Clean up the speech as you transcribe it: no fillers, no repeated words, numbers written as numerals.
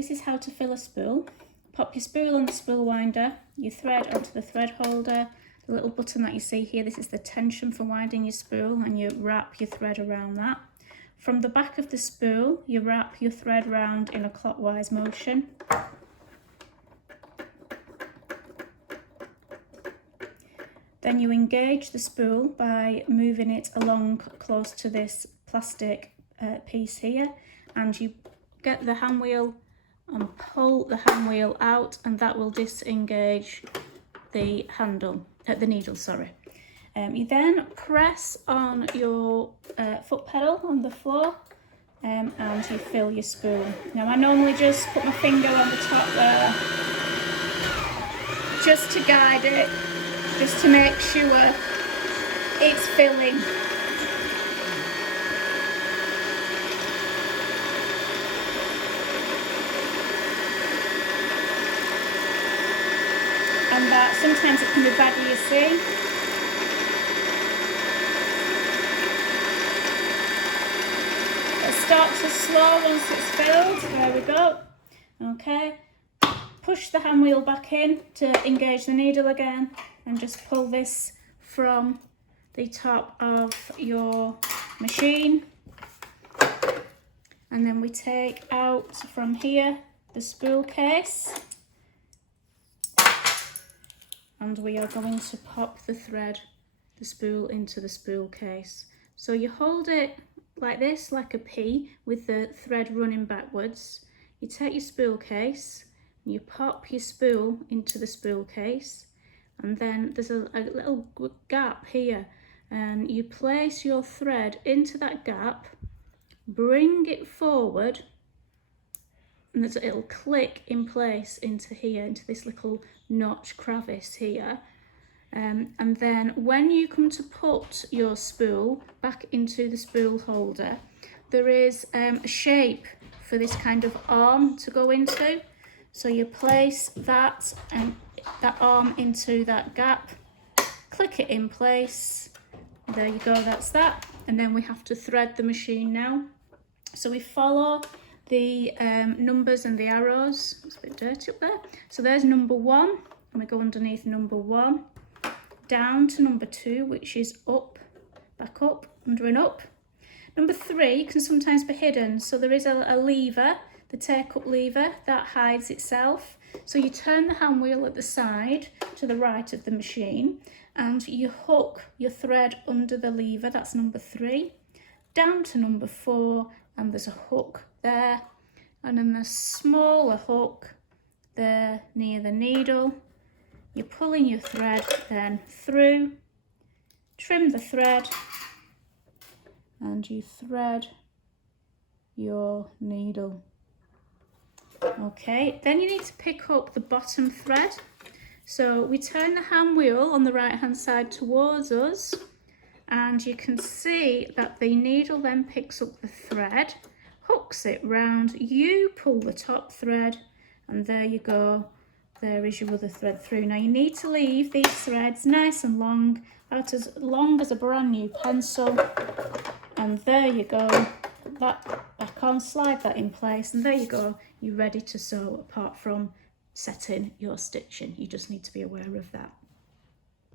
this is how to fill a spool. Pop your spool on the spool winder, your thread onto the thread holder, the little button that you see here, this is the tension for winding your spool, and you wrap your thread around that. From the back of the spool, you wrap your thread round in a clockwise motion. Then you engage the spool by moving it along close to this plastic piece here, and you get the hand wheel and pull the hand wheel out, and that will disengage the handle, the needle, sorry. You then press on your foot pedal on the floor and you fill your spool. Now I normally just put my finger on the top there just to guide it, just to make sure it's filling. And that sometimes it can be baggy, you see. It'll start to slow once it's filled. There we go. Okay. Push the hand wheel back in to engage the needle again, and just pull this from the top of your machine. And then we take out from here the spool case, and we are going to pop the thread, the spool, into the spool case. So you hold it like this, like a P, with the thread running backwards. You take your spool case, and you pop your spool into the spool case, and then there's a little gap here, and you place your thread into that gap, bring it forward, and it'll click in place into here, into this little notch crevice here. And then when you come to put your spool back into the spool holder, there is a shape for this kind of arm to go into. So you place that arm into that gap, click it in place. There you go, that's that. And then we have to thread the machine now. So we follow the numbers and the arrows. It's a bit dirty up there. So there's number 1, and we go underneath number 1, down to number 2, which is up, back up, under and up. Number 3 can sometimes be hidden, so there is a lever, the take-up lever, that hides itself. So you turn the hand wheel at the side to the right of the machine, and you hook your thread under the lever, that's number 3, down to number 4, and there's a hook there, and then the smaller hook there near the needle. You're pulling your thread then through, trim the thread, and you thread your needle. Okay, then you need to pick up the bottom thread. So we turn the hand wheel on the right hand side towards us, and you can see that the needle then picks up the thread, hooks it round, you pull the top thread, and there you go, there is your other thread through. Now you need to leave these threads nice and long, about as long as a brand new pencil, and there you go, that back on, slide that in place, and there you go, you're ready to sew. Apart from setting your stitching, you just need to be aware of that.